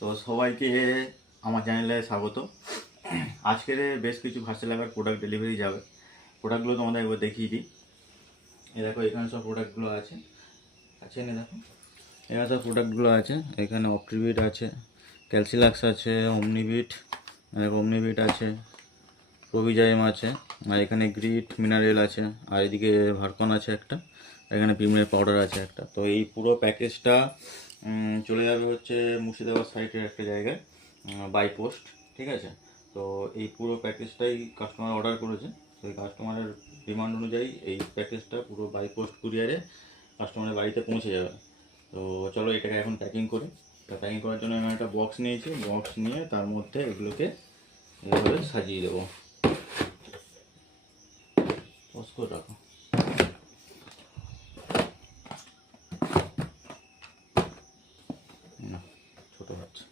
তো সবাইকে আমার চ্যানেলে স্বাগত। আজকের বেশ কিছু ভার্চুয়াল অ্যাপের প্রোডাক্ট ডেলিভারি যাবে। প্রোডাক্টগুলো তোমাদের একবার দেখিয়ে দিই। এই দেখো, এখানে সব প্রোডাক্টগুলো আছে। না দেখো, এখানে সব প্রোডাক্টগুলো আছে। এখানে অপটিবিট আছে, ক্যালসিলাক্স আছে, অমনিবিট আছে, প্রোভিজাইম আছে, আর এখানে গ্রিট মিনারেল আছে, আর এদিকে ভার্কন আছে একটা, এখানে প্রিমিয়ার পাউডার আছে একটা। তো এই পুরো প্যাকেজটা চলে যাবে হচ্ছে মুর্শিদাবাদ সাইটের একটা জায়গায় বাই পোস্ট, ঠিক আছে। তো এই পুরো প্যাকেজটাই কাস্টমার অর্ডার করেছে। তো এই কাস্টমারের ডিমান্ড অনুযায়ী এই প্যাকেজটা পুরো বাই পোস্ট কুরিয়ারে কাস্টমারের বাড়িতে পৌঁছে যাবে। তো চলো এটাকে এখন প্যাকিং করি। তো প্যাকিং করার জন্য আমি একটা বক্স নিয়েছি। বক্স নিয়ে তার মধ্যে এগুলোকে এভাবে সাজিয়ে দেবো। রাখো। ছোটো হচ্ছে।